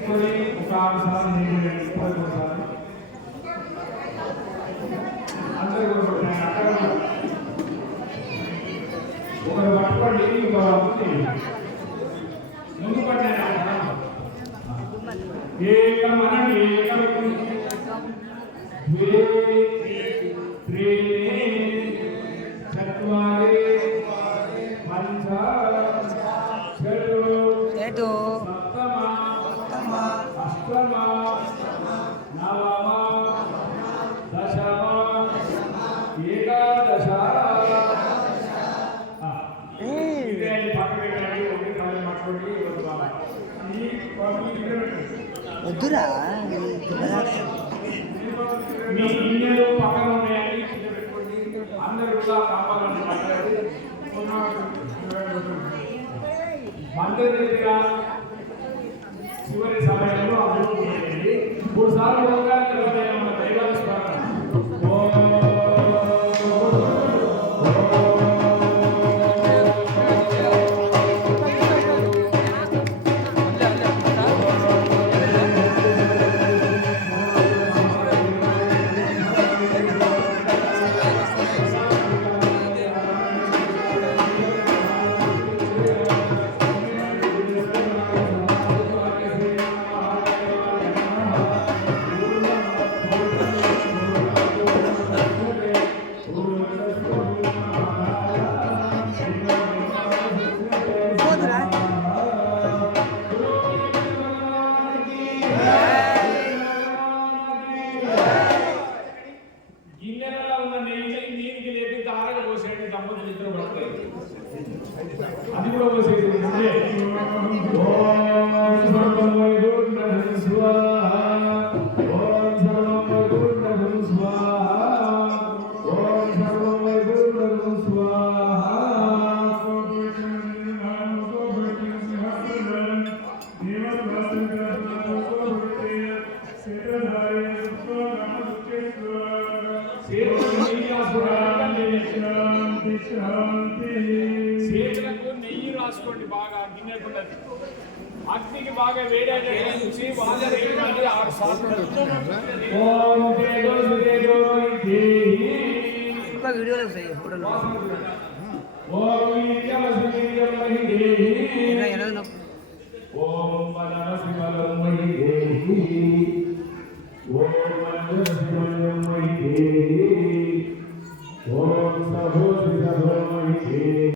कोई उतार साल नहीं मिलेगी कोई दो साल अंदर को बैठना है अंदर को ओकर बात पर लेनी होगा आपने मुँह पर लेना है एकम अनंत एकम द्वे त्रीणि चत्वारि पञ्च षट् एतो అష్టమ నవమ దశమ ఏకాదశ ఇదే పక్క పెట్టండి ఒకటి ఇక్కడ పెట్టండి. వద్దురా మీ గిన్నెలు పక్కన ఉన్నాయండి అందరూ కూడా దగ్గర చివరి అభివృద్ధి మూడు సార్లు నెలకొన్నది అగ్నికి బాగా వేడైనటువంటి వాదన ఆరు సార్లు ఓం బలం శివలం మహి దేహి ఓం బలం శివలం మహి దేహి